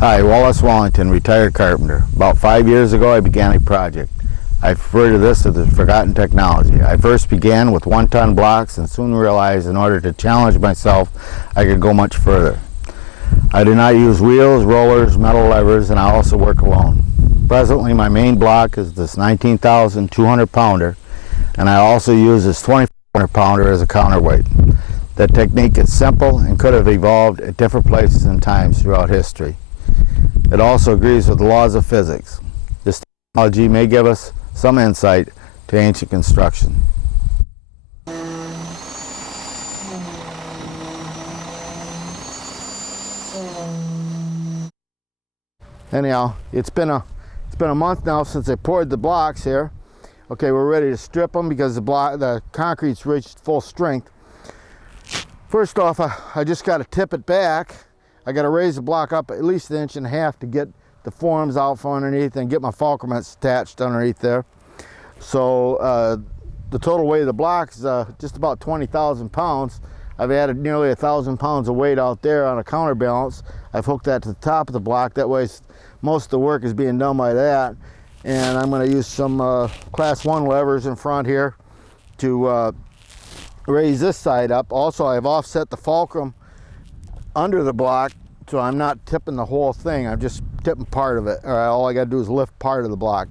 Hi, Wallace Wallington, retired carpenter. About 5 years ago I began a project. I refer to this as the forgotten technology. I first began with 1-ton blocks and soon realized in order to challenge myself I could go much further. I do not use wheels, rollers, metal levers, and I also work alone. Presently my main block is this 19,200 pounder, and I also use this 2,400 pounder as a counterweight. The technique is simple and could have evolved at different places and times throughout history. It also agrees with the laws of physics. This technology may give us some insight to ancient construction. Anyhow, it's been a month now since I poured the blocks here. Okay, we're ready to strip them because the concrete's reached full strength. First off, I just got to tip it back. I got to raise the block up at least 1.5 inches to get the forms out from underneath and get my fulcruments attached underneath there. So the total weight of the block is just about 20,000 pounds. I've added nearly 1,000 pounds of weight out there on a counterbalance. I've hooked that to the top of the block. That way most of the work is being done by that. And I'm going to use some class 1 levers in front here to raise this side up. Also, I've offset the fulcrum under the block, so I'm not tipping the whole thing. I'm just tipping part of it. All I got to do is lift part of the block.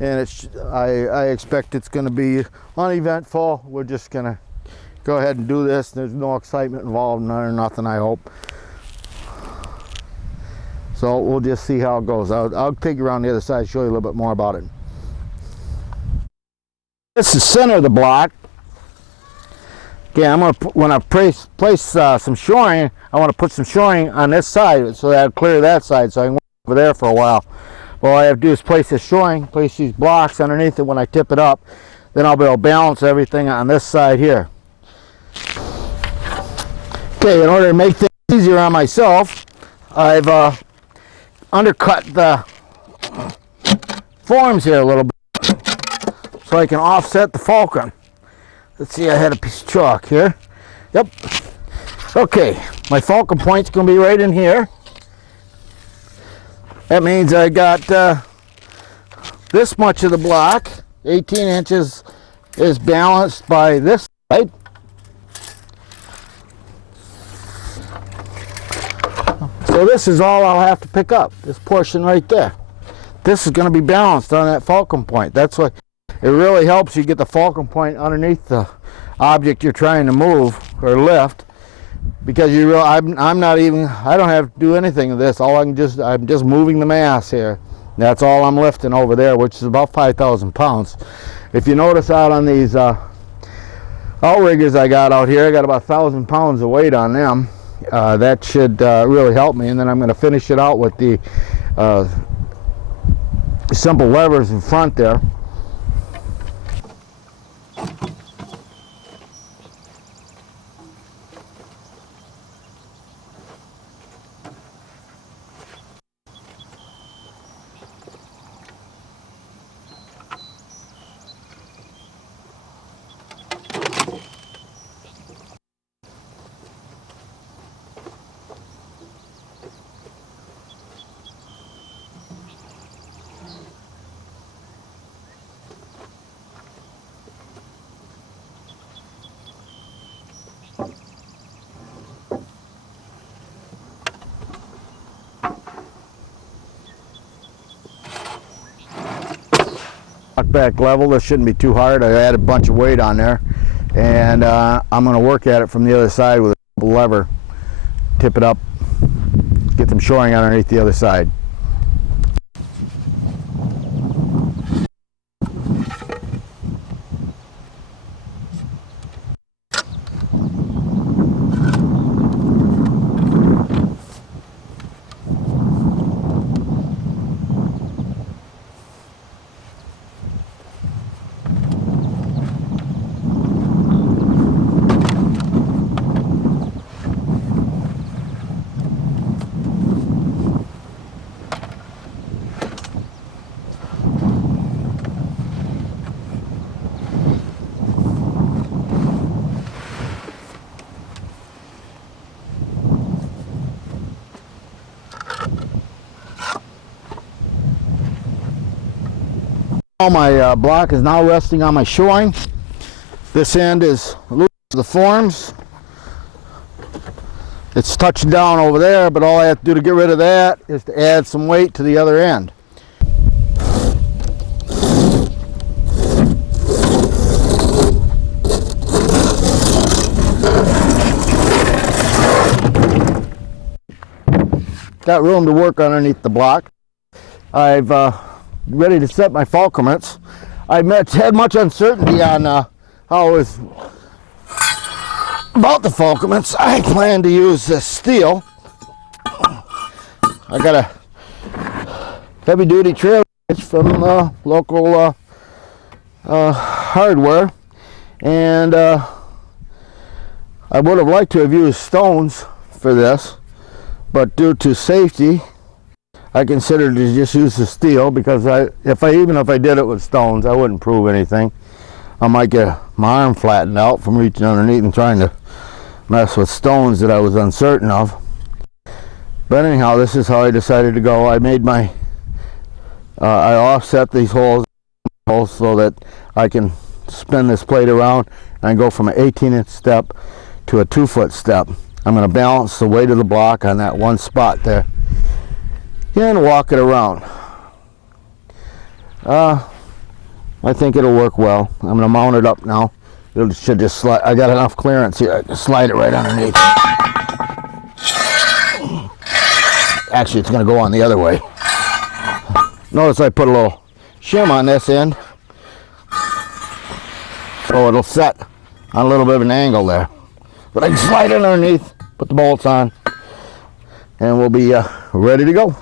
And I expect it's going to be uneventful. We're just going to go ahead and do this. There's no excitement involved, none or nothing, I hope. So we'll just see how it goes. I'll take you around the other side, show you a little bit more about it. This is the center of the block. Okay, I'm going to, when I place some shoring, I want to put some shoring on this side so that I'll clear that side so I can work over there for a while. All I have to do is place this shoring, place these blocks underneath it when I tip it up. Then I'll be able to balance everything on this side here. Okay, in order to make things easier on myself, I've undercut the forms here a little bit so I can offset the fulcrum. Let's see, I had a piece of chalk here. Yep. Okay, my fulcrum point's going to be right in here. That means I got this much of the block, 18 inches, is balanced by this side. So this is all I'll have to pick up, this portion right there. This is going to be balanced on that fulcrum point. That's why it really helps you get the fulcrum point underneath the object you're trying to move or lift, because I'm not even, I don't have to do anything of this. I'm just moving the mass here. That's all I'm lifting over there, which is about 5,000 pounds. If you notice out on these outriggers I got out here, I got about 1,000 pounds of weight on them. That should really help me. And then I'm going to finish it out with the simple levers in front there. Back level, this shouldn't be too hard. I added a bunch of weight on there, and I'm going to work at it from the other side with a lever. Tip it up, get some shoring underneath the other side. My block is now resting on my shoring. This end is loose to the forms. It's touching down over there, but all I have to do to get rid of that is to add some weight to the other end. Got room to work underneath the block. I've ready to set my fulcruments. I had much uncertainty on how it was about the fulcruments. I plan to use this steel. I got a heavy duty trailer from local hardware, and I would have liked to have used stones for this, but due to safety I considered to just use the steel, because even if I did it with stones, I wouldn't prove anything. I might get my arm flattened out from reaching underneath and trying to mess with stones that I was uncertain of. But anyhow, this is how I decided to go. I made I offset these holes so that I can spin this plate around and go from an 18-inch step to a 2-foot step. I'm going to balance the weight of the block on that one spot there and walk it around. I think it'll work well. I'm going to mount it up now. It should just slide. I got enough clearance here. I can slide it right underneath. Actually, it's going to go on the other way. Notice I put a little shim on this end, so it'll set on a little bit of an angle there. But I can slide it underneath, put the bolts on, and we'll be ready to go.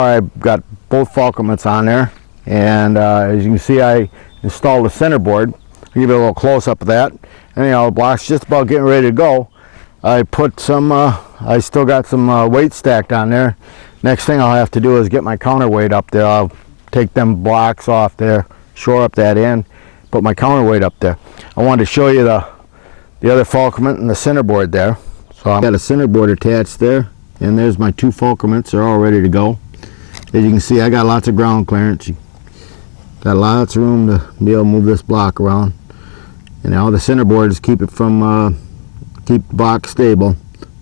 I've got both fulcruments on there, and as you can see, I installed a center board. I'll give you a little close-up of that. Anyhow, the block's just about getting ready to go. I put some, I still got some weight stacked on there. Next thing I'll have to do is get my counterweight up there. I'll take them blocks off there, shore up that end, put my counterweight up there. I wanted to show you the other fulcrament and the center board there. So I've got a center board attached there, and there's my 2 fulcruments. They're all ready to go. As you can see, I got lots of ground clearance. Got lots of room to be able to move this block around. And now the center board is keep the block stable.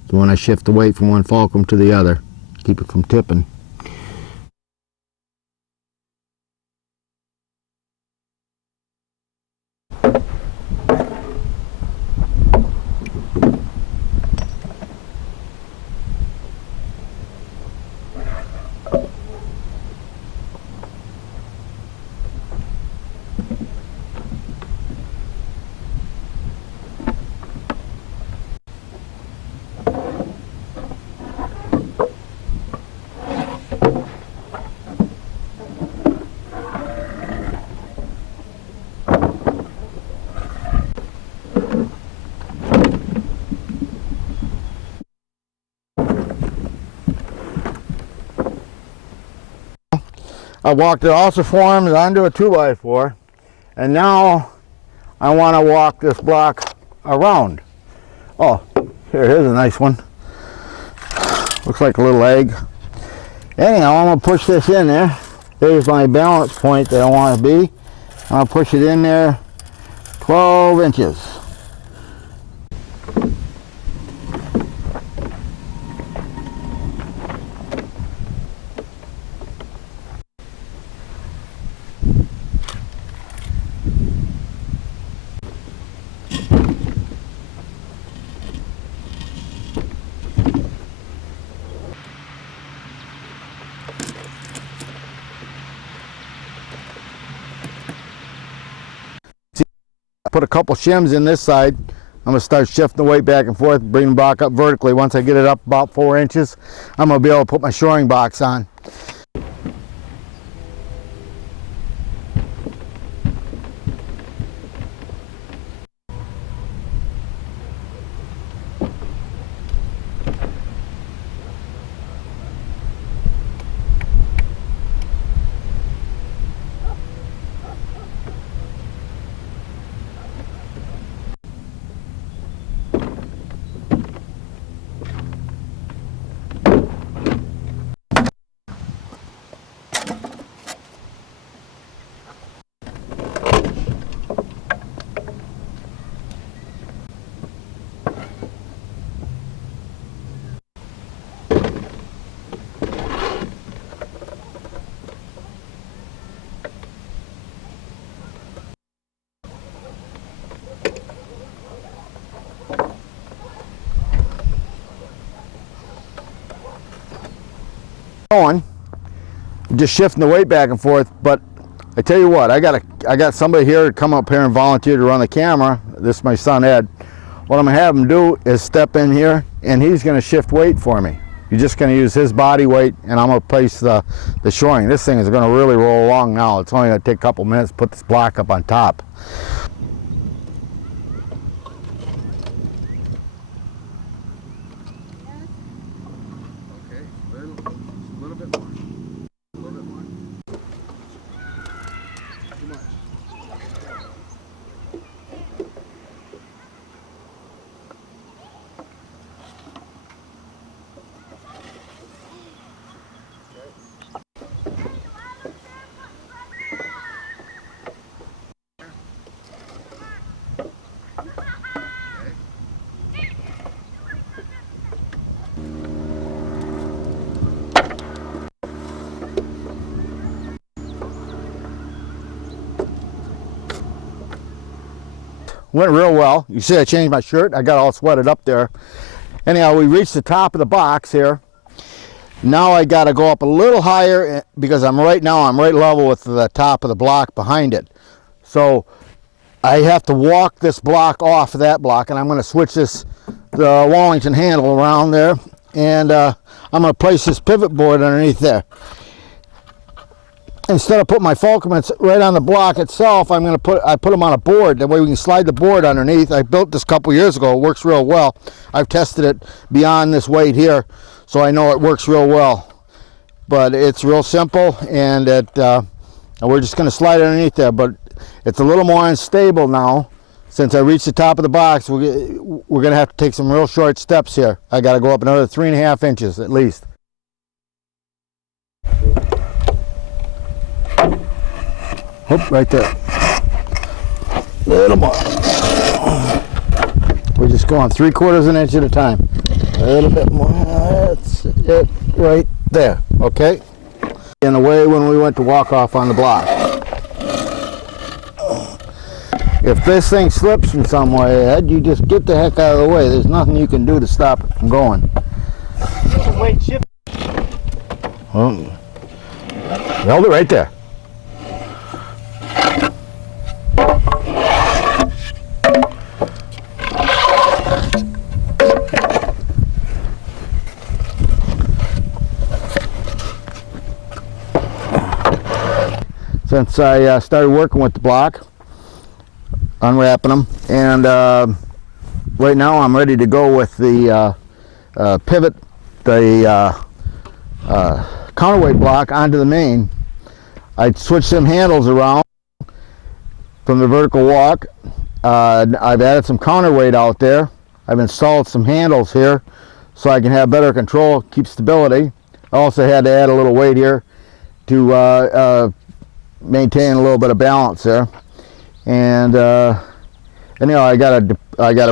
So when I shift the weight from one fulcrum to the other, keep it from tipping. I walked it also forms onto a 2x4, and now I want to walk this block around. Oh, here's a nice one. Looks like a little egg. Anyhow, I'm going to push this in there. There's my balance point that I want to be. I'll push it in there 12 inches. put a couple shims in this side. I'm gonna start shifting the weight back and forth, bring the block up vertically. Once I get it up about 4 inches, I'm gonna be able to put my shoring box on. Going, just shifting the weight back and forth, but I tell you what, I got somebody here to come up here and volunteer to run the camera. This is my son Ed. What I'm gonna have him do is step in here and he's gonna shift weight for me. You're just gonna use his body weight and I'm gonna place the shoring. This thing is gonna really roll along now. It's only gonna take a couple minutes to put this block up on top. Went real well. You see I changed my shirt. I got all sweated up there. Anyhow, we reached the top of the box here. Now I got to go up a little higher because I'm right level with the top of the block behind it. So I have to walk this block off of that block, and I'm going to switch the Wallington handle around there, and I'm going to place this pivot board underneath there. Instead of putting my fulcruments right on the block itself, I put them on a board. That way we can slide the board underneath. I built this a couple years ago. It works real well. I've tested it beyond this weight here, so I know it works real well. But it's real simple, and we're just going to slide it underneath there. But it's a little more unstable now. Since I reached the top of the box, we're going to have to take some real short steps here. I got to go up another 3.5 inches at least. Oop, right there. A little more. We're just going 3/4 inch at a time. A little bit more. That's it right there. Okay? In the way when we went to walk off on the block. If this thing slips in some way, Ed, you just get the heck out of the way. There's nothing you can do to stop it from going. Weight shift. Oh. Held it right there. Since I started working with the block, unwrapping them, and right now I'm ready to go with the pivot, the counterweight block onto the main. I switched some handles around from the vertical walk. I've added some counterweight out there. I've installed some handles here so I can have better control, keep stability. I also had to add a little weight here to maintain a little bit of balance there. And anyhow, I gotta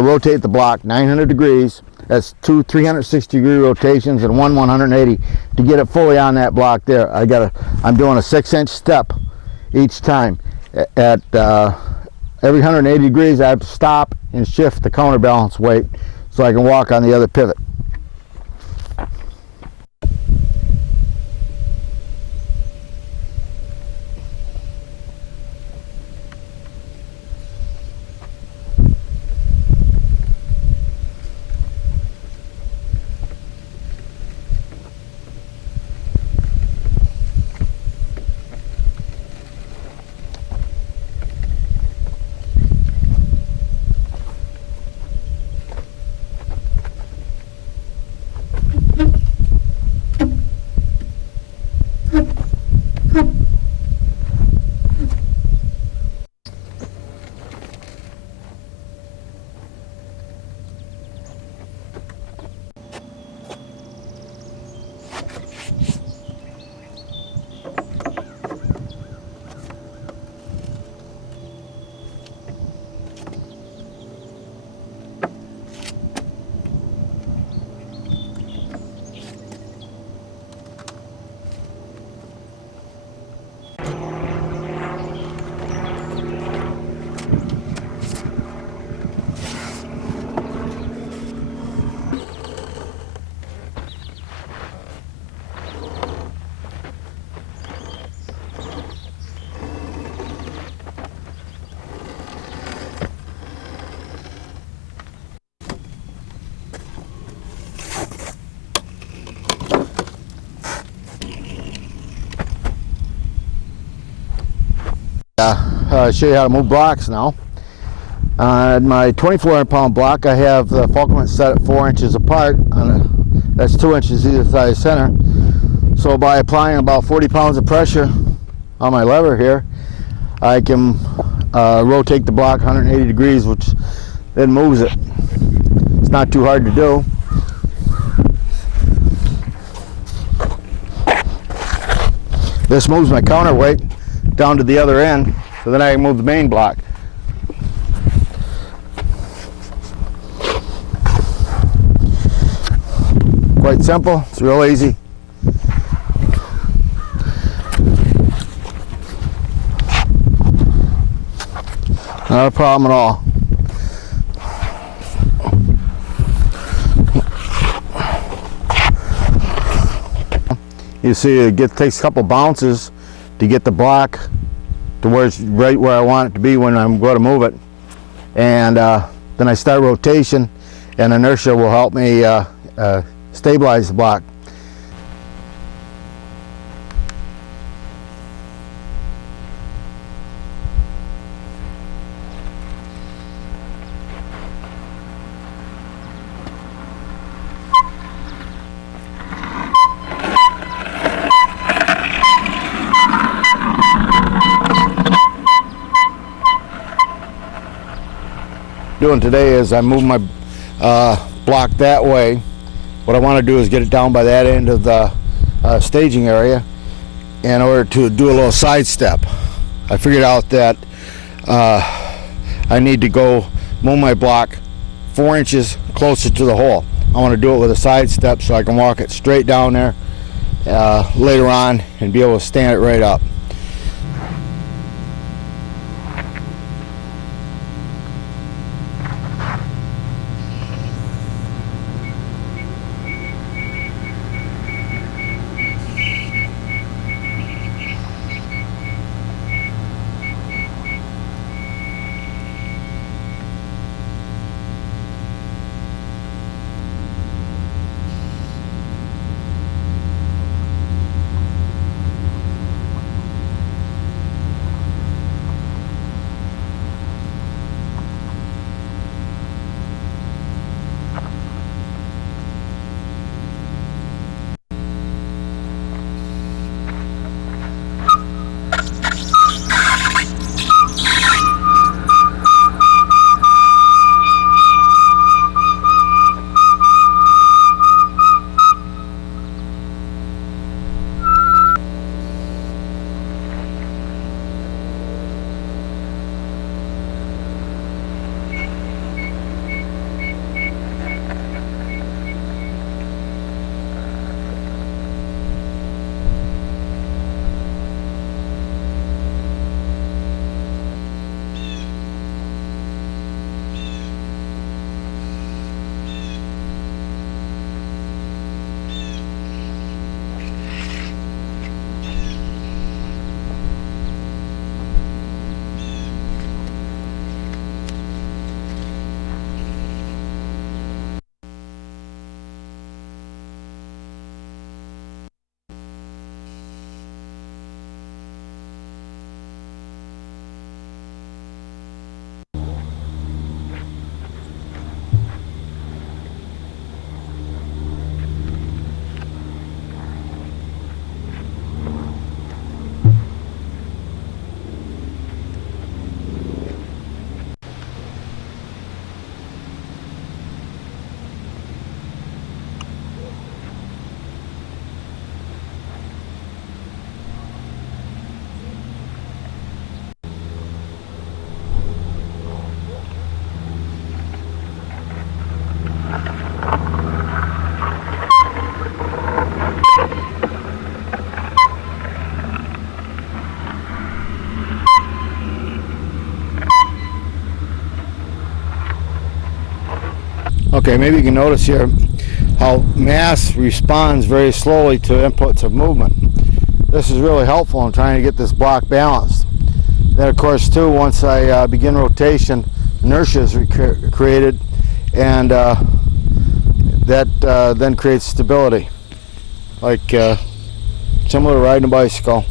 rotate the block 900 degrees. That's 2 360-degree rotations and one 180 to get it fully on that block there. I'm doing a 6-inch step each time. At every 180 degrees, I have to stop and shift the counterbalance weight so I can walk on the other pivot. Show you how to move blocks now. On my 2,400-pound block, I have the fulcruments set at 4 inches apart. That's 2 inches either side of center. So by applying about 40 pounds of pressure on my lever here, I can rotate the block 180 degrees, which then moves it. It's not too hard to do. This moves my counterweight down to the other end, so then I can move the main block. Quite simple, it's real easy. Not a problem at all. You see, it takes a couple bounces to get the block to where it's right where I want it to be when I'm going to move it. And then I start rotation, and inertia will help me stabilize the block. Doing today is I move my block that way. What I want to do is get it down by that end of the staging area in order to do a little side step. I figured out that I need to go move my block 4 inches closer to the hole. I want to do it with a side step so I can walk it straight down there later on and be able to stand it right up. Okay, maybe you can notice here how mass responds very slowly to inputs of movement. This is really helpful in trying to get this block balanced. Then of course too, once I begin rotation, inertia is created, and that then creates stability, like similar to riding a bicycle.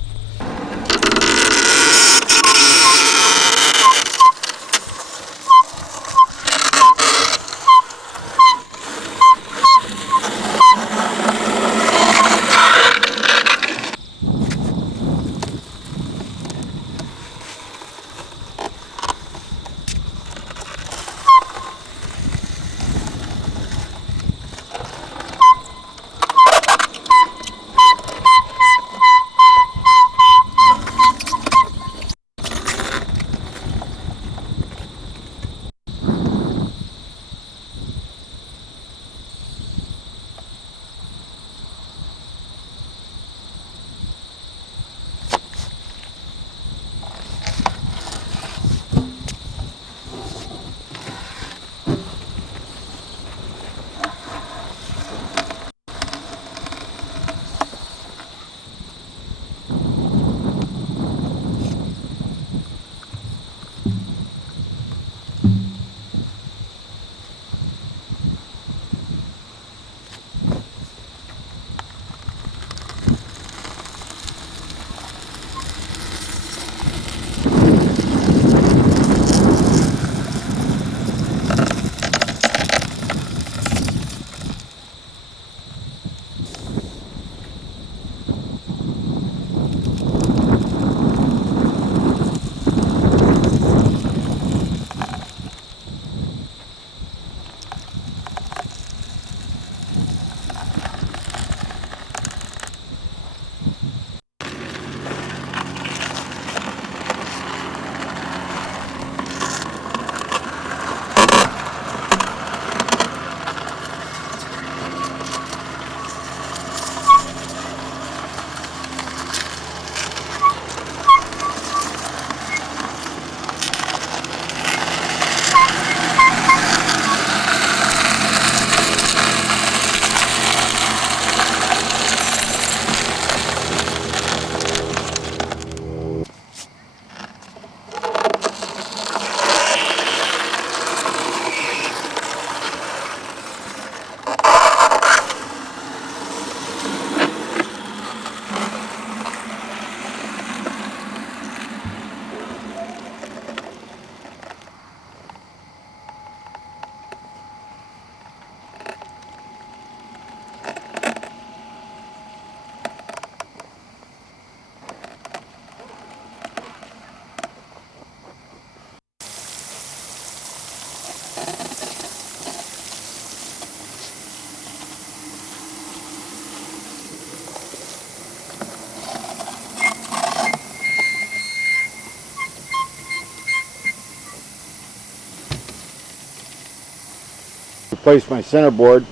replace my center board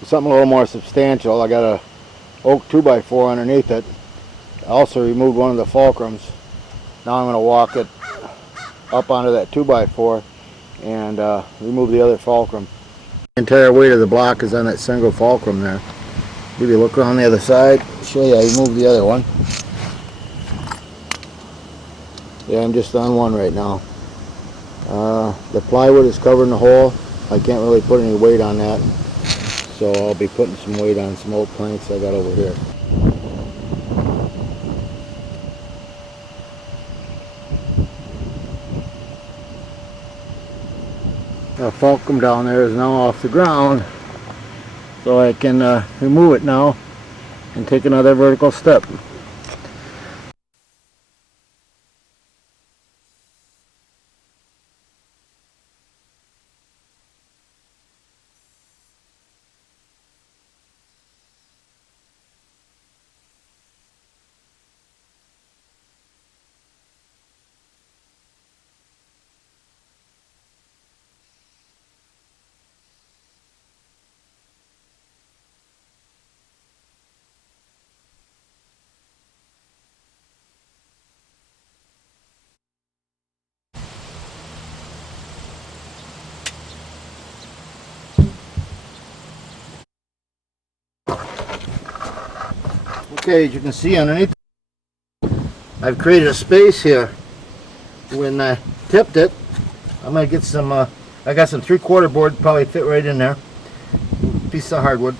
with something a little more substantial. I got a oak 2x4 underneath it. I also removed one of the fulcrums. Now I'm going to walk it up onto that 2x4 and remove the other fulcrum. The entire weight of the block is on that single fulcrum there. Give you a look around the other side. Show you I removed the other one. Yeah, I'm just on one right now. The plywood is covering the hole. I can't really put any weight on that, so I'll be putting some weight on some old planks I got over here. The fulcrum down there is now off the ground, so I can remove it now and take another vertical step. Okay, as you can see underneath, I've created a space here. When I tipped it, I'm going to get some, I got some 3/4 board, probably fit right in there. Piece of hardwood.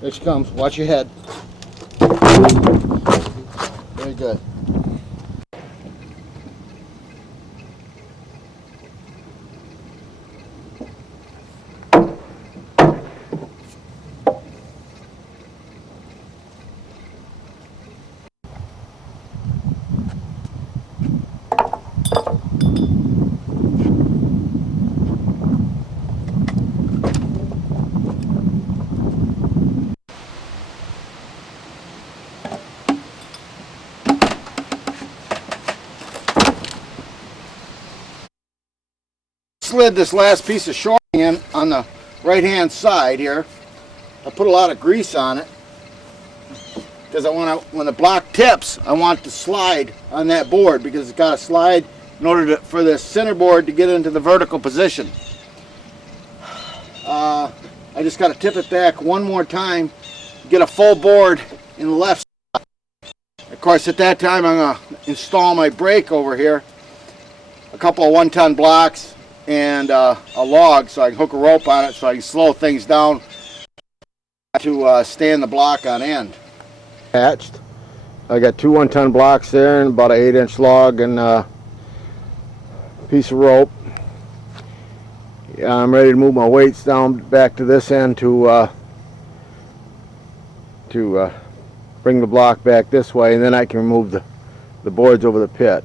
Here she comes. Watch your head. Very good. Slid this last piece of shoring in on the right hand side here. I put a lot of grease on it because I want to, when the block tips, I want to slide on that board because it's got to slide in order for the center board to get into the vertical position. I just got to tip it back one more time, get a full board in the left side. Of course, at that time I'm going to install my brake over here, a couple of 1-ton blocks and a log so I can hook a rope on it so I can slow things down to stand the block on end. Hatched. I got 2 1-ton blocks there and about an 8-inch log and a piece of rope. I'm ready to move my weights down back to this end to bring the block back this way, and then I can remove the boards over the pit.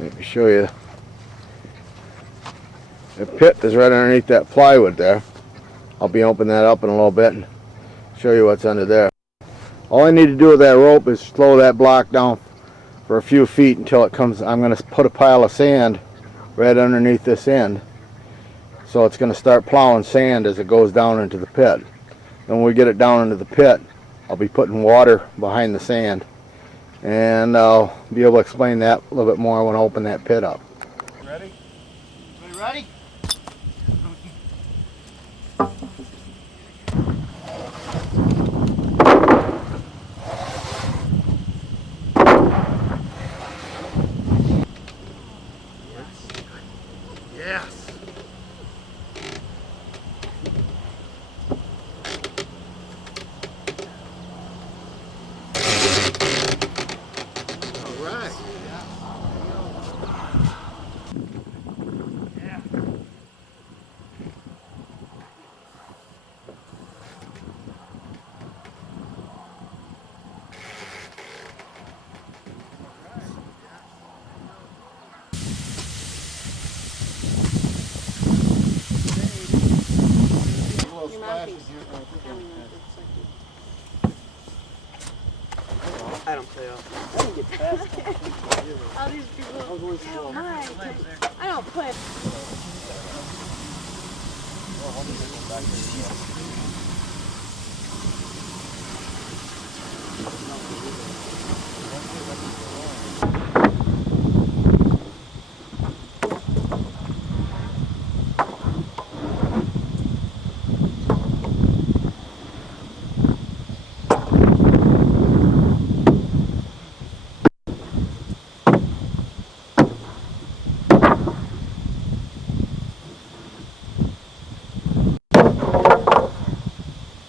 Let me show you. The pit is right underneath that plywood there. I'll be opening that up in a little bit and show you what's under there. All I need to do with that rope is slow that block down for a few feet until it comes. I'm going to put a pile of sand right underneath this end, So it's going to start plowing sand as it goes down into the pit. And when we get it down into the pit, I'll be putting water behind the sand. And I'll be able to explain that a little bit more when I open that pit up. Ready? Everybody ready? Yes. All right. Yeah. I don't play off. I didn't get fast. All these people. Oh my! I don't play.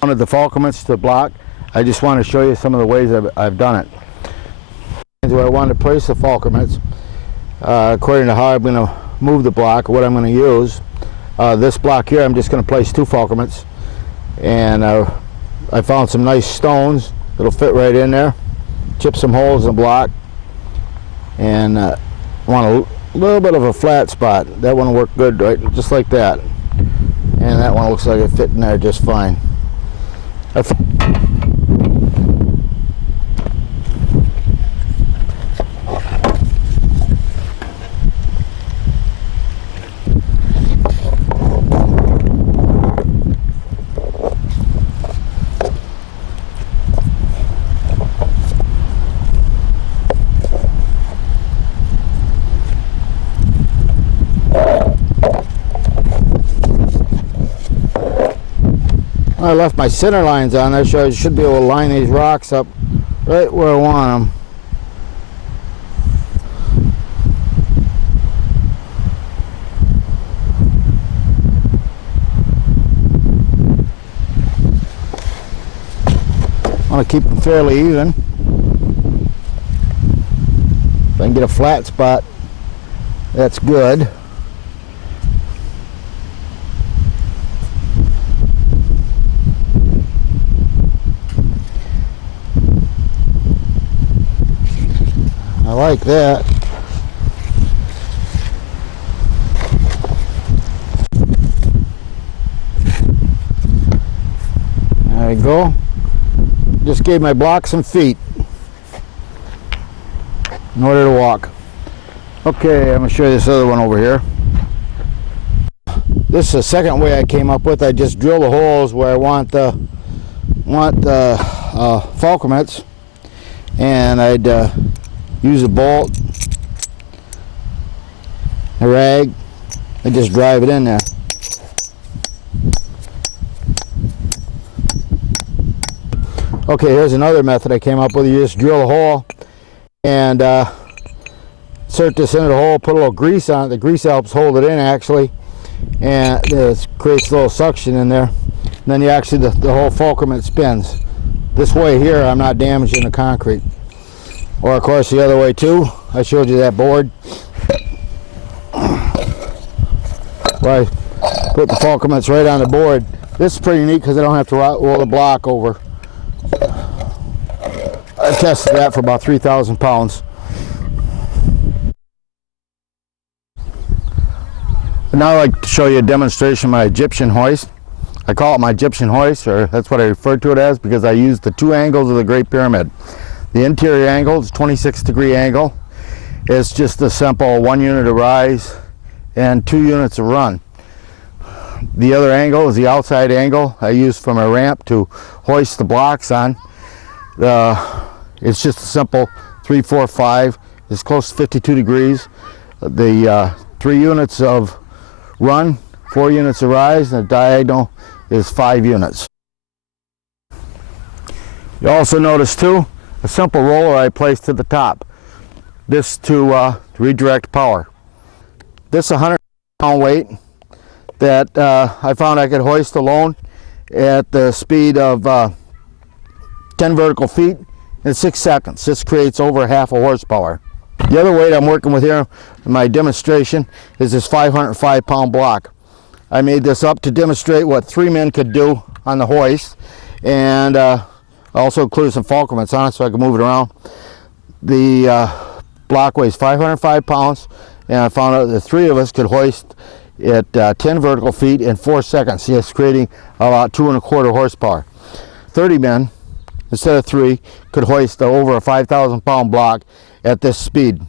Mounted the fulcruments to the block. I just want to show you some of the ways I've done it. Where I wanted to place the fulcruments, according to how I'm going to move the block, what I'm going to use. This block here, I'm just going to place 2 fulcruments, and I found some nice stones that'll fit right in there. Chip some holes in the block, and want a little bit of a flat spot. That one will work good, right, just like that. And that one looks like it fit in there just fine. I left my center lines on there, so I should be able to line these rocks up right where I want them. I want to keep them fairly even. If I can get a flat spot, that's good. I like that. There we go. Just gave my block some feet in order to walk. Okay, I'm going to show you this other one over here. This is the second way I came up with. I just drill the holes where I want the fulcruments, and I'd use a bolt, a rag, and just drive it in there. Okay, here's another method I came up with. You just drill a hole and insert this into the hole, put a little grease on it. The grease helps hold it in actually, and it creates a little suction in there. And then you actually, the whole fulcrament spins. This way here, I'm not damaging the concrete. Or of course the other way too. I showed you that board where I put the fulcruments right on the board. This is pretty neat because I don't have to roll the block over. I tested that for about 3,000 pounds. Now I'd like to show you a demonstration of my Egyptian hoist. I call it my Egyptian hoist, or that's what I refer to it as, because I use the 2 angles of the Great Pyramid. The interior angle is 26-degree angle. It's just a simple 1 unit of rise and 2 units of run. The other angle is the outside angle I use from a ramp to hoist the blocks on. It's just a simple 3, 4, 5. It's close to 52 degrees. The 3 units of run, 4 units of rise, and the diagonal is 5 units. You also notice too a simple roller I placed to the top. This to redirect power. This 100-pound weight that I found I could hoist alone at the speed of 10 vertical feet in 6 seconds. This creates over half a horsepower. The other weight I'm working with here in my demonstration is this 505-pound block. I made this up to demonstrate what 3 men could do on the hoist, and I also included some fulcruments on it so I can move it around. The block weighs 505 pounds, and I found out that 3 of us could hoist at 10 vertical feet in 4 seconds. It's creating about 2 1/4 horsepower. 30 men, instead of 3, could hoist over a 5,000-pound block at this speed.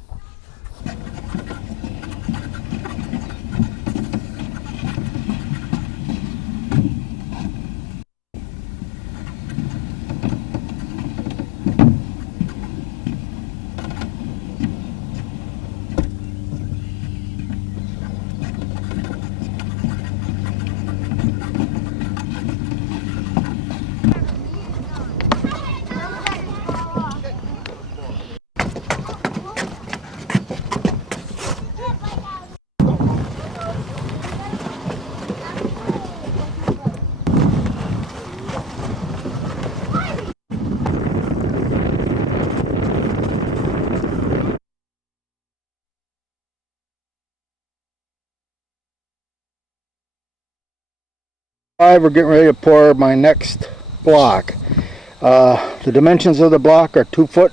We're getting ready to pour my next block. The dimensions of the block are 2 foot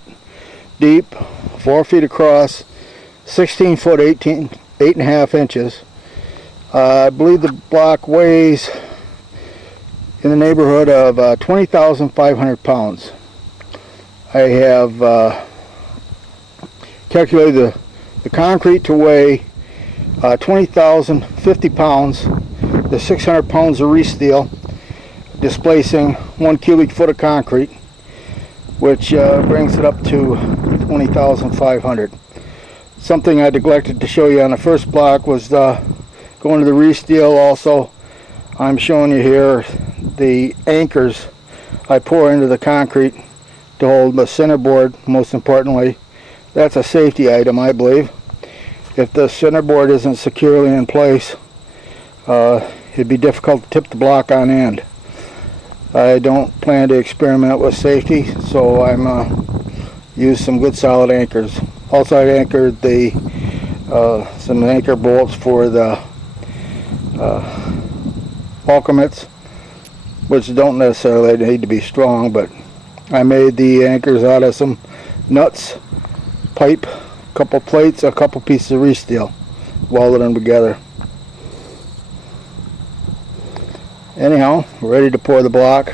deep, 4 feet across, 16 foot 8.5 inches. I believe the block weighs in the neighborhood of 20,500 pounds. I have calculated the concrete to weigh 20,050 pounds. The 600 pounds of resteel displacing 1 cubic foot of concrete, which brings it up to 20,500. Something I neglected to show you on the first block was going to the resteel. Also, I'm showing you here the anchors I pour into the concrete to hold the center board. Most importantly, that's a safety item, I believe. If the center board isn't securely in place, it'd be difficult to tip the block on end. I don't plan to experiment with safety, so I'm use some good solid anchors. Also, I anchored the some anchor bolts for the fulcruments, which don't necessarily need to be strong, but I made the anchors out of some nuts, pipe, a couple plates, a couple pieces of resteel, welded them together. Anyhow, we're ready to pour the block.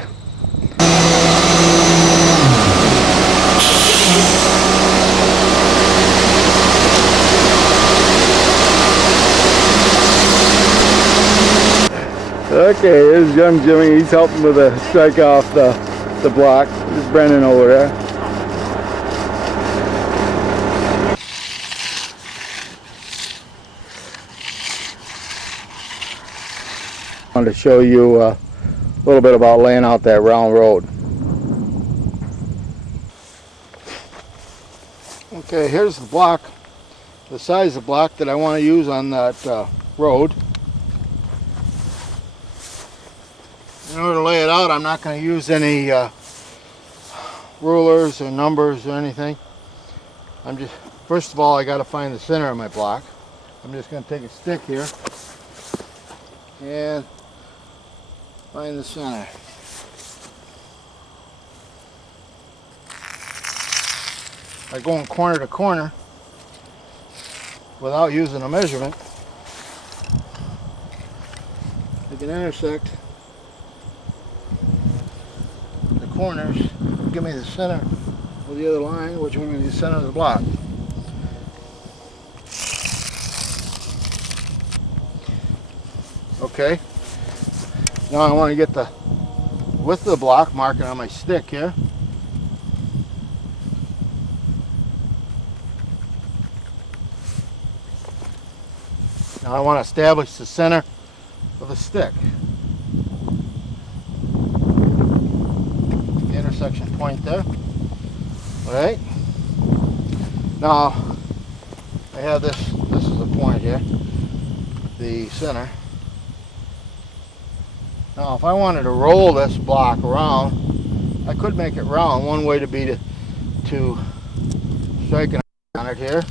Okay, here's young Jimmy. He's helping with the strike off the block. There's Brendan over there. I wanted to show you a little bit about laying out that round road. Okay, here's the block, the size of the block that I want to use on that road. In order to lay it out, I'm not going to use any rulers or numbers or anything. First of all, I got to find the center of my block. I'm just going to take a stick here and find the center. By going corner to corner without using a measurement, I can intersect the corners, give me the center of the other line, which will be the center of the block. Okay, Now I want to get the width of the block, mark it on my stick here. Now I want to establish the center of the stick. The intersection point there. All right. Now I have this is the point here, the center. Now if I wanted to roll this block around, I could make it round. One way to be to strike an on it here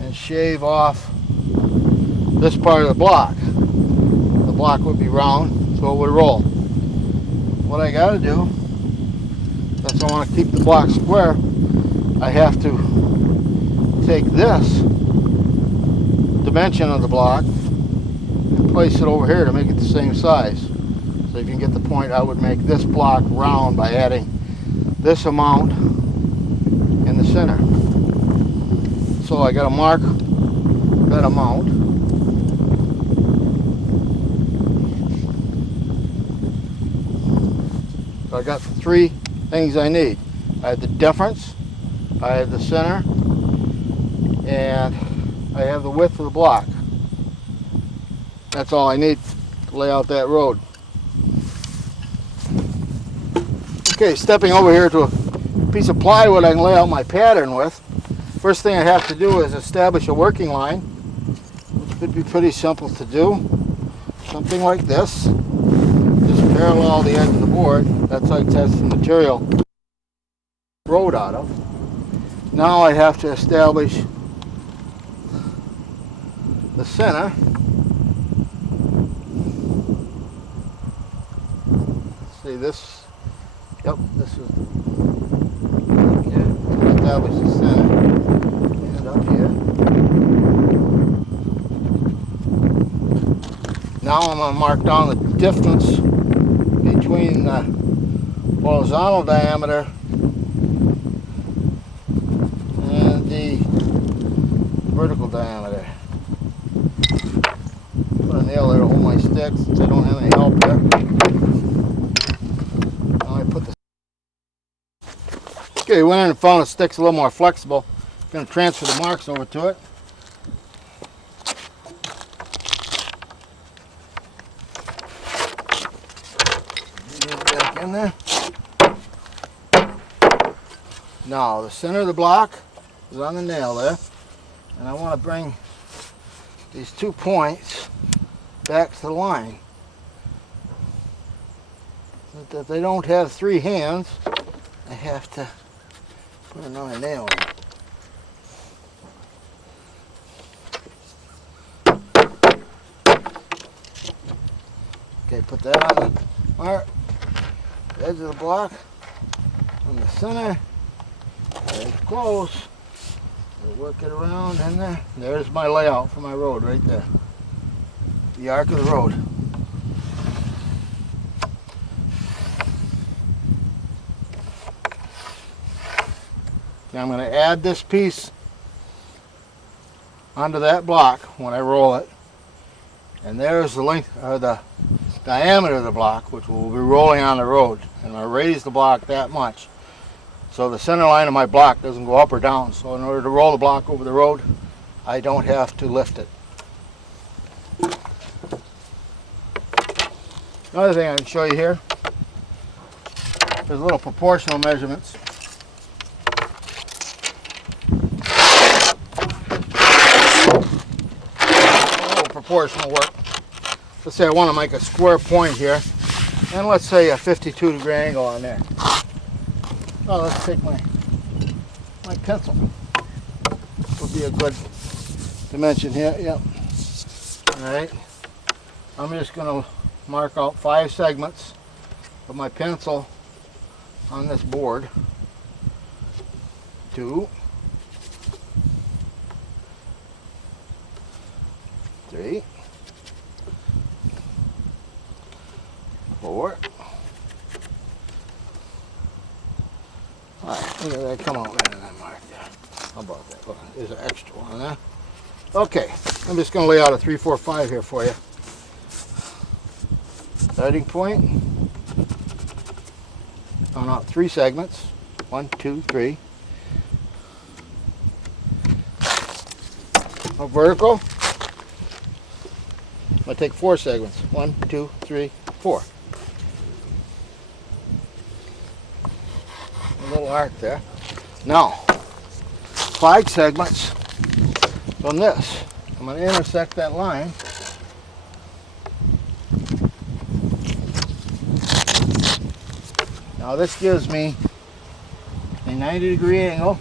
and shave off this part of the block. The block would be round, so it would roll. What I got to do, since I want to keep the block square, I have to take this dimension of the block and place it over here to make it the same size. So if you can get the point, I would make this block round by adding this amount in the center. So I got to mark that amount. So I got the three things I need. I have the difference, I have the center, and I have the width of the block. That's all I need to lay out that road. Okay, stepping over here to a piece of plywood I can lay out my pattern with. First thing I have to do is establish a working line, which could be pretty simple to do. Something like this. Just parallel the edge of the board. That's how I test the material road out of. Now I have to establish the center. See this? Yep, this is. Okay, establish the center. And up here. Now I'm going to mark down the difference between the horizontal diameter and the vertical diameter. Put a nail there to hold my stick since I don't have any help there. Now I put the. Okay, went in and found the stick's a little more flexible. I'm going to transfer the marks over to it. Back in there. Now the center of the block is on the nail there, and I want to bring these 2 points back to the line. So that they don't have 3 hands, I have to put another nail in. Okay, put that on the mark, the edge of the block, on the center. Very close. We'll work it around in there. There's my layout for my road right there. The arc of the road. Okay, I'm going to add this piece onto that block when I roll it. And there's the length, or the diameter of the block, which will be rolling on the road. And I raise the block that much, so the center line of my block doesn't go up or down. So in order to roll the block over the road, I don't have to lift it. Another thing I can show you here, there's little proportional measurements. Proportional work. Let's say I want to make a square point here, and let's say a 52-degree angle on there. Oh, let's take my pencil. Would be a good dimension here. Yep. All right. I'm just going to mark out 5 segments of my pencil on this board. 2, 3, 4, 5. Look at that come out right in that mark there. How about that? Look, there's an extra one there. Okay, I'm just going to lay out a 3, 4, 5 here for you. Starting point. On out 3 segments. 1, 2, 3. Now vertical. I'm going to take 4 segments. 1, 2, 3, 4. A little arc there. Now, 5 segments from this. I'm going to intersect that line. Now this gives me a 90-degree angle.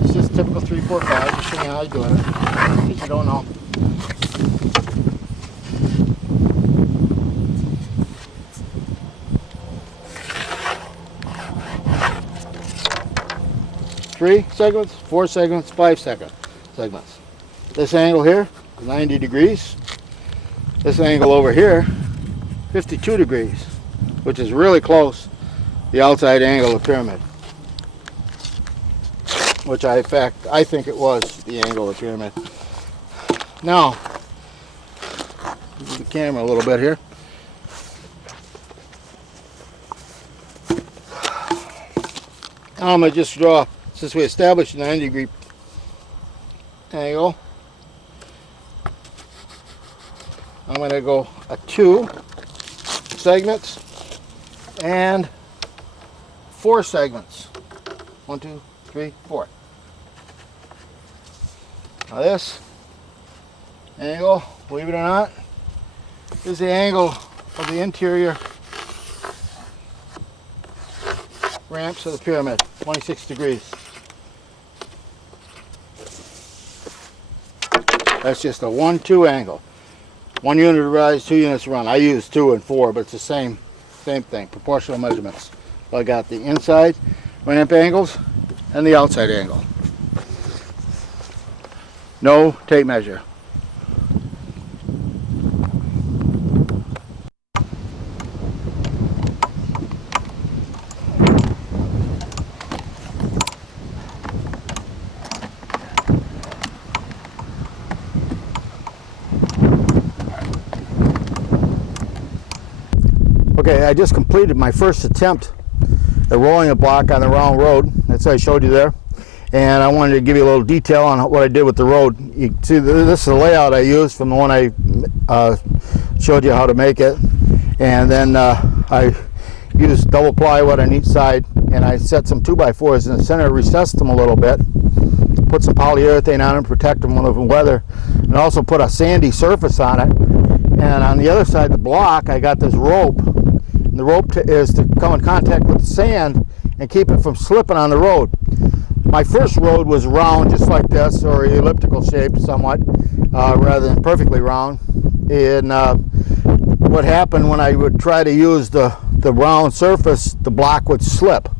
It's just typical 3, 4, 5. Just showing you how I do it. In case you don't know. Three segments, 4 segments, 5 segments. This angle here, 90 degrees. This angle over here, 52 degrees, which is really close to the outside angle of the pyramid. Which in fact, I think it was the angle of the pyramid. Now, move the camera a little bit here. Now I'm going to just draw, since we established a 90-degree angle, I'm going to go a 2 segments and 4 segments. 1, 2, 3, 4. Now this angle, believe it or not, is the angle of the interior ramps of the pyramid, 26 degrees. That's just a 1-2 angle. 1 unit of rise, 2 units of run. I use 2 and 4, but it's the same thing, proportional measurements. So I got the inside ramp angles and the outside angle. No tape measure. Okay, I just completed my first attempt at rolling a block on the round road. That's what I showed you there. And I wanted to give you a little detail on what I did with the road. You see, this is the layout I used from the one I showed you how to make it. And then I used double plywood on each side, and I set some 2x4s in the center, recessed them a little bit, put some polyurethane on them, protect them from weather, and also put a sandy surface on it. And on the other side of the block, I got this rope. And the rope is to come in contact with the sand and keep it from slipping on the road. My first road was round, just like this, or elliptical shaped somewhat, rather than perfectly round. And what happened when I would try to use the round surface, the block would slip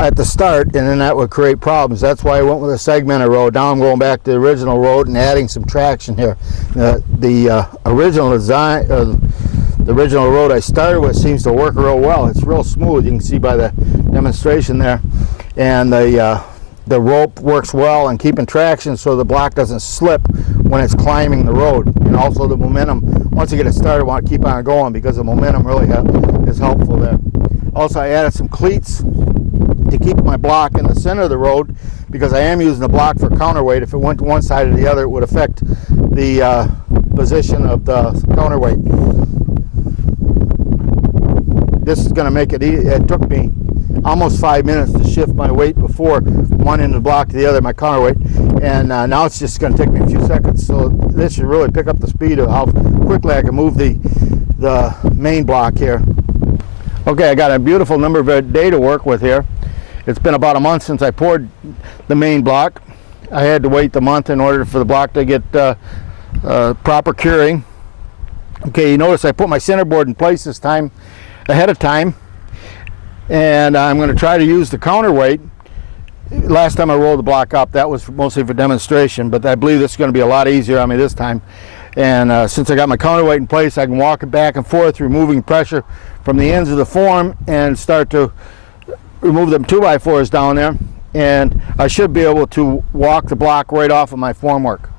at the start, and then that would create problems. That's why I went with a segmented road. Now I'm going back to the original road and adding some traction here. The original design, the original road I started with seems to work real well. It's real smooth. You can see by the demonstration there. And the rope works well in keeping traction so the block doesn't slip when it's climbing the road. And also the momentum, once you get it started, I want to keep on going because the momentum really is helpful there. Also, I added some cleats to keep my block in the center of the road because I am using the block for counterweight. If it went to one side or the other, it would affect the position of the counterweight. This is going to make it easy. It took me almost 5 minutes to shift my weight before one end of the block to the other, my counterweight, and now it's just going to take me a few seconds. So this should really pick up the speed of how quickly I can move the main block here. Okay, I got a beautiful number of a day to work with here. It's been about a month since I poured the main block. I had to wait the month in order for the block to get proper curing. Okay, you notice I put my centerboard in place this time ahead of time, and I'm going to try to use the counterweight. Last time I rolled the block up, that was mostly for demonstration, but I believe this is going to be a lot easier on me this time. And since I got my counterweight in place, I can walk it back and forth, removing pressure from the ends of the form and start to remove them 2x4s down there, and I should be able to walk the block right off of my formwork.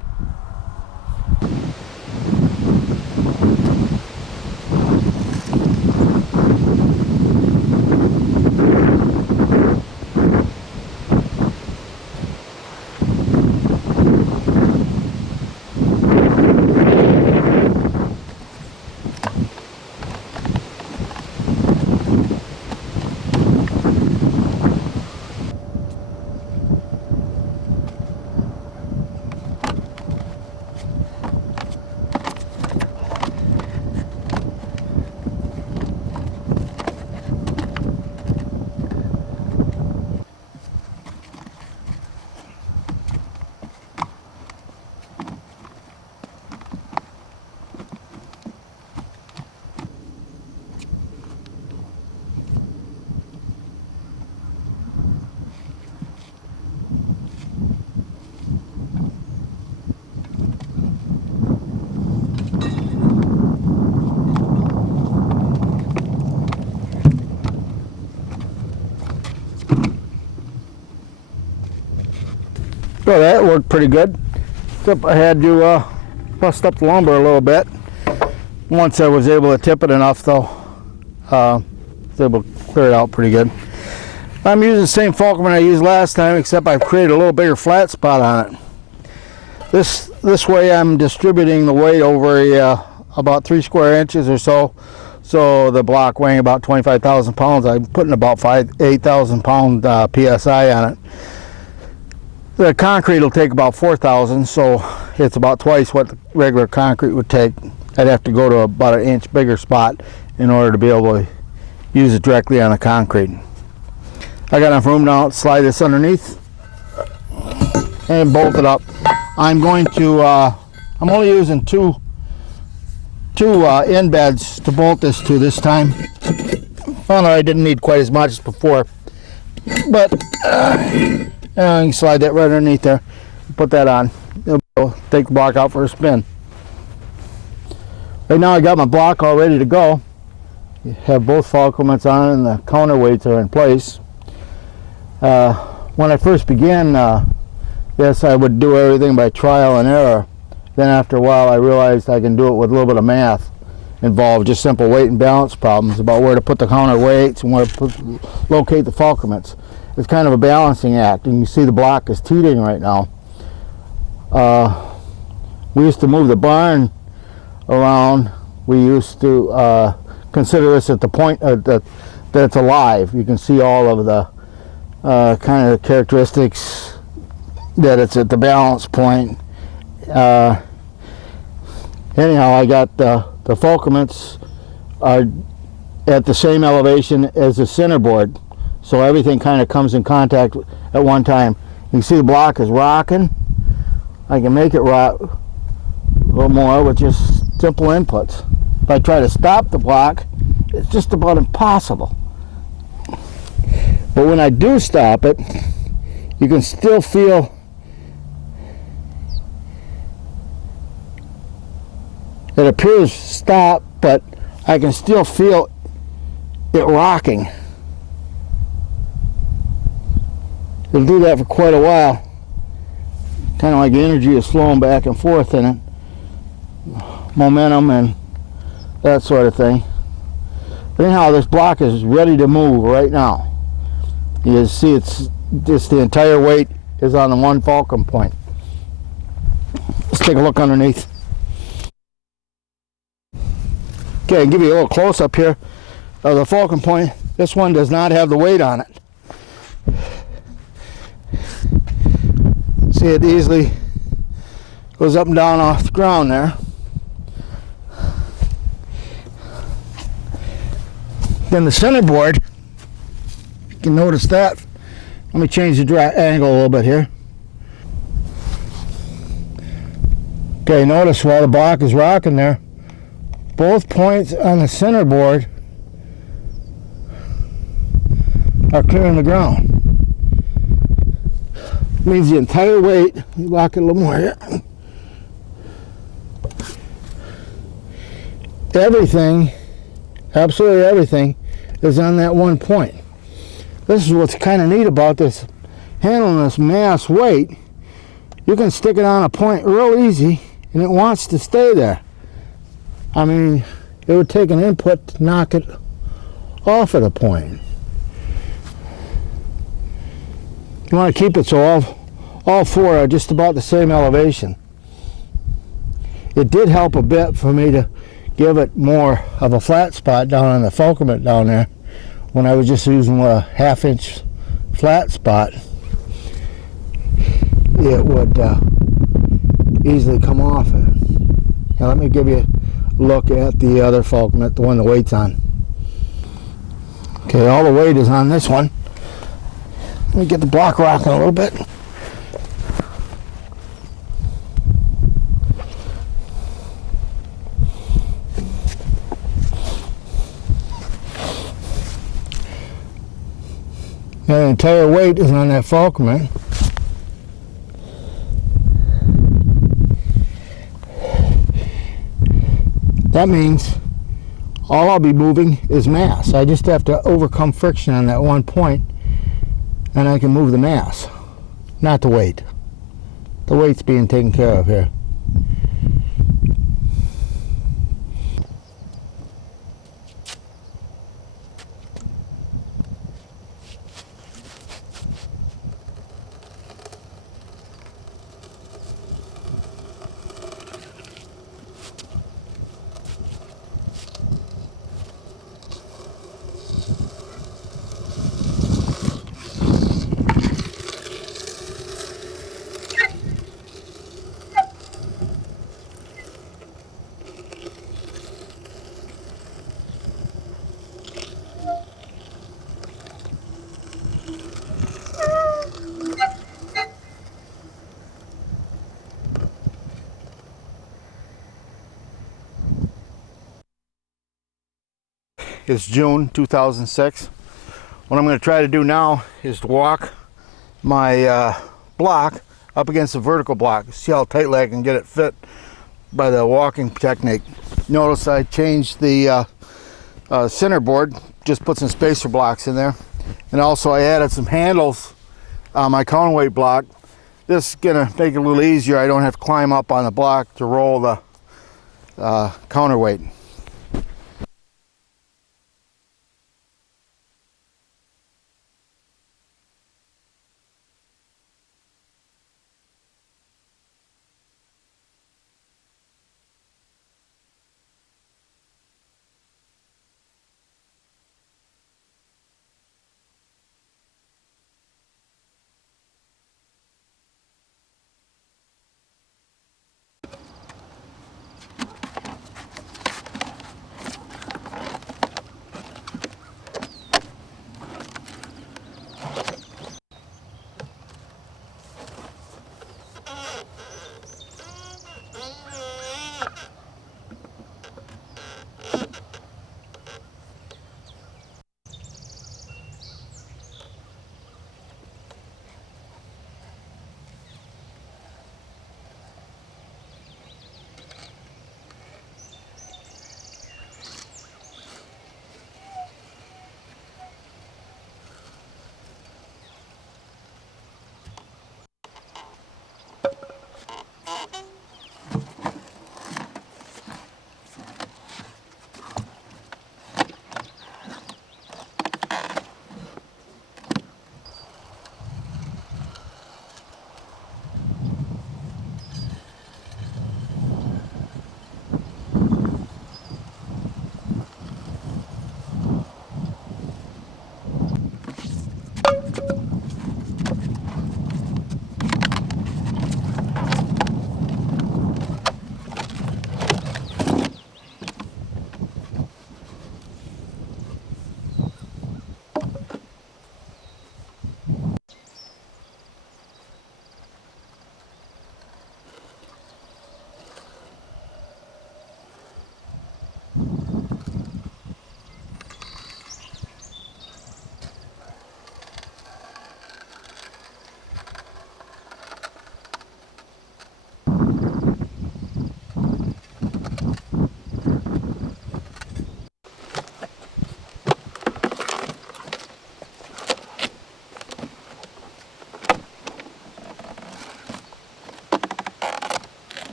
So that worked pretty good. Except I had to bust up the lumber a little bit. Once I was able to tip it enough though, I was able to clear it out pretty good. I'm using the same Falkman I used last time, except I've created a little bigger flat spot on it. This way I'm distributing the weight over about 3 square inches or so. So the block weighing about 25,000 pounds, I'm putting about 8,000 pound PSI on it. The concrete will take about 4,000, so it's about twice what the regular concrete would take. I'd have to go to about an inch bigger spot in order to be able to use it directly on the concrete. I got enough room now to slide this underneath and bolt it up. I'm going to, I'm only using two end beds to bolt this to this time. Found out I didn't need quite as much as before, but I can slide that right underneath there. Put that on. It'll take the block out for a spin. Right now I got my block all ready to go. You have both Falkmans on and the counterweights are in place. When I first began this, I would do everything by trial and error. Then after a while I realized I can do it with a little bit of math involved, just simple weight and balance problems about where to put the counterweights and where to locate the Falkmans. It's kind of a balancing act, and you see the block is teetering right now. We used to move the barn around. We used to consider this at the point that it's alive. You can see all of the kind of characteristics that it's at the balance point. Anyhow, I got the Falkmans are at the same elevation as the centerboard, so everything kind of comes in contact at one time. You can see the block is rocking. I can make it rock a little more with just simple inputs. If I try to stop the block, it's just about impossible. But when I do stop it, you can still feel it appears to stop, but I can still feel it rocking. It'll do that for quite a while. Kind of like the energy is flowing back and forth in it. Momentum and that sort of thing. But anyhow, this block is ready to move right now. You see it's just the entire weight is on the one Falkman point. Let's take a look underneath. Okay, I'll give you a little close up here of the Falkman point. This one does not have the weight on it. See, it easily goes up and down off the ground there. Then the centerboard, you can notice that. Let me change the angle a little bit here. Okay, notice while the block is rocking there, both points on the centerboard are clearing the ground. Means the entire weight, let me lock it a little more here. Everything, absolutely everything, is on that one point. This is what's kind of neat about this, handling this mass weight. You can stick it on a point real easy and it wants to stay there. I mean, it would take an input to knock it off at a point. You want to keep it so all four are just about the same elevation. It did help a bit for me to give it more of a flat spot down on the Falkman down there. When I was just using a 1/2 inch flat spot, it would easily come off it. Now let me give you a look at the other Falkman, the one the weight's on. Okay, all the weight is on this one. Let me get the block rocking a little bit. The entire weight is on that Falkman. That means all I'll be moving is mass. I just have to overcome friction on that one point and I can move the mass, not the weight. The weight's being taken care of here. It's June 2006. What I'm going to try to do now is to walk my block up against the vertical block. See how tightly I can get it fit by the walking technique. Notice I changed the center board, just put some spacer blocks in there. And also I added some handles on my counterweight block. This is going to make it a little easier. I don't have to climb up on the block to roll the counterweight.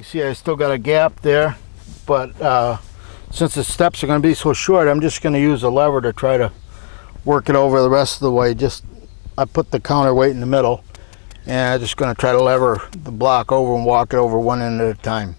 You see I still got a gap there, but since the steps are going to be so short, I'm just going to use a lever to try to work it over the rest of the way. I put the counterweight in the middle, and I'm just going to try to lever the block over and walk it over one end at a time.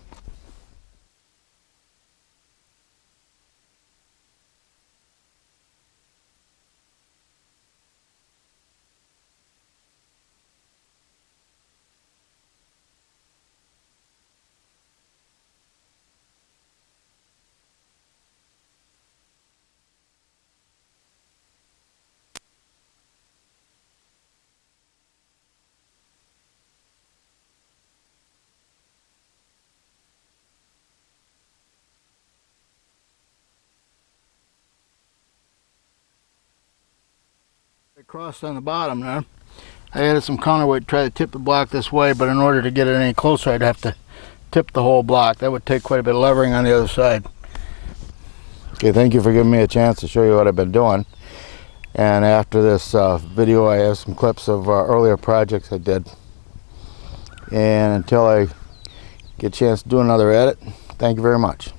Across on the bottom there, I added some counterweight to try to tip the block this way, but in order to get it any closer, I'd have to tip the whole block. That would take quite a bit of levering on the other side. Okay, thank you for giving me a chance to show you what I've been doing. And after this video, I have some clips of earlier projects I did. And until I get a chance to do another edit, thank you very much.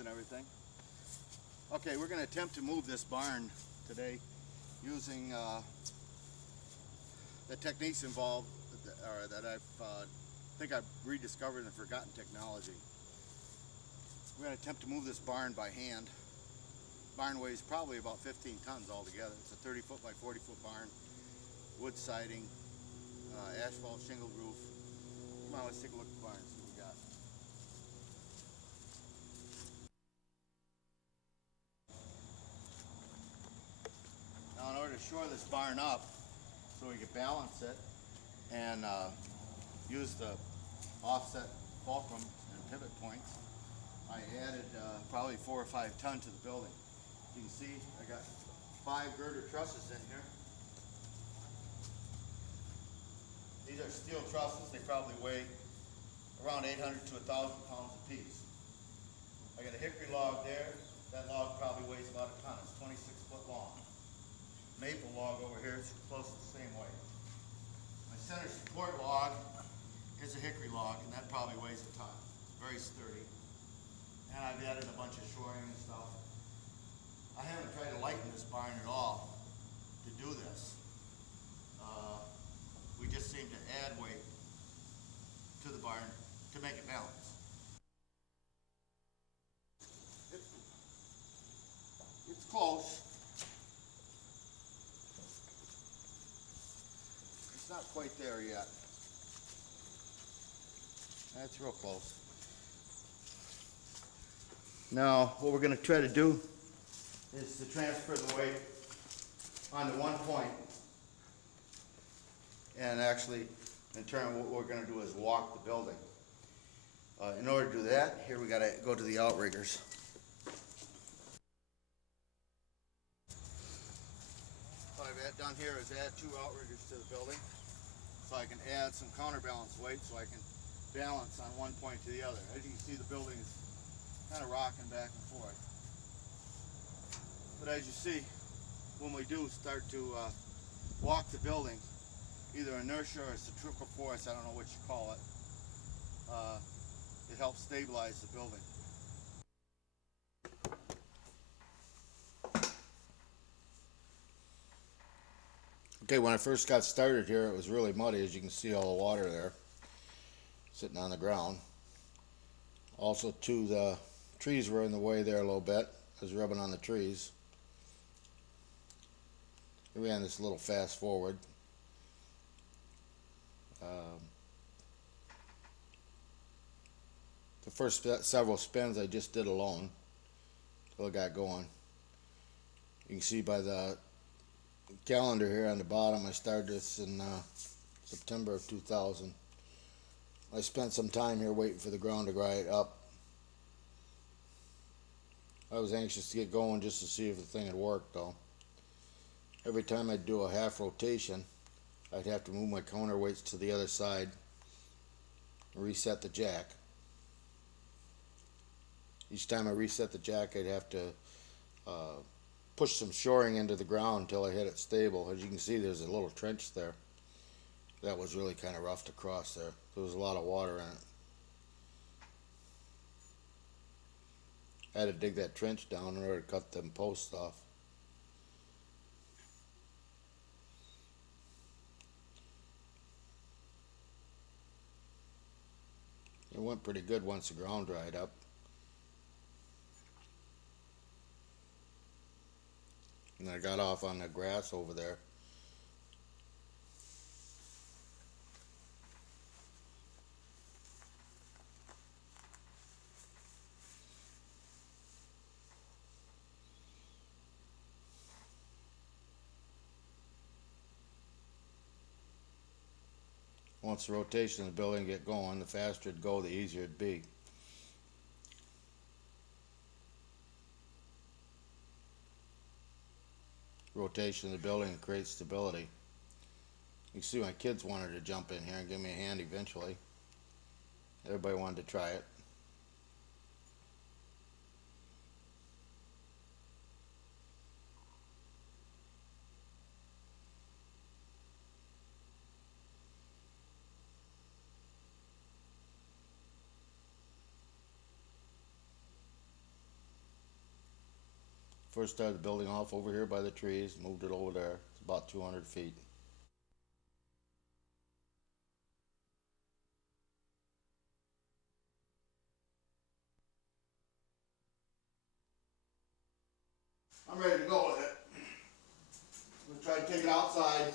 And everything. Okay, we're going to attempt to move this barn today using the techniques involved that I think I've rediscovered and forgotten technology. We're going to attempt to move this barn by hand. Barn weighs probably about 15 tons altogether. It's a 30-foot by 40-foot barn, wood siding, asphalt shingle roof. Come on, let's take a look at the barn and see what we got. Now, in order to shore this barn up so we can balance it and use the offset fulcrum and pivot points, I added probably 4 or 5 tons to the building. You can see I got 5 girder trusses in here. These are steel trusses. They probably weigh around 800 to 1,000 pounds a piece. I got a hickory log there. That log probably weighs about a ton. It's 26 foot long. Maple log over here is close to the same weight. My center support log is a hickory log, and that probably weighs a ton. Very sturdy. And I've added a bunch of shoring and stuff. I haven't tried to lighten this barn at all to do this. close. It's not quite there yet. That's real close. Now, what we're going to try to do is to transfer the weight onto one point. And actually, in turn, what we're going to do is walk the building. In order to do that, here we got to go to the outriggers. What I've done here is add 2 outriggers to the building, so I can add some counterbalance weight, so I can balance on one point to the other. As you can see, the building is kind of rocking back and forth. But as you see, when we do start to walk the building, either inertia or centrifugal force, I don't know what you call it, it helps stabilize the building. Okay, when I first got started here, it was really muddy. As you can see, all the water there sitting on the ground. Also, too, the trees were in the way there a little bit. I was rubbing on the trees. We ran this little fast forward. The first several spins I just did alone till it got going. You can see by the calendar here on the bottom, I started this in September of 2000. I spent some time here waiting for the ground to dry up. I was anxious to get going just to see if the thing had worked though. Every time I'd do a half rotation, I'd have to move my counterweights to the other side and reset the jack. Each time I reset the jack, I'd have to push some shoring into the ground until I hit it stable. As you can see, there's a little trench there. That was really kind of rough to cross there. There was a lot of water in it. I had to dig that trench down in order to cut them posts off. It went pretty good once the ground dried up. And I got off on the grass over there. Once the rotation of the building get going, the faster it'd go, the easier it'd be. Rotation of the building creates stability. You can see my kids wanted to jump in here and give me a hand eventually. Everybody wanted to try it. First started the building off over here by the trees, moved it over there. It's about 200 feet. I'm ready to go with it. I'm going to try to take it outside.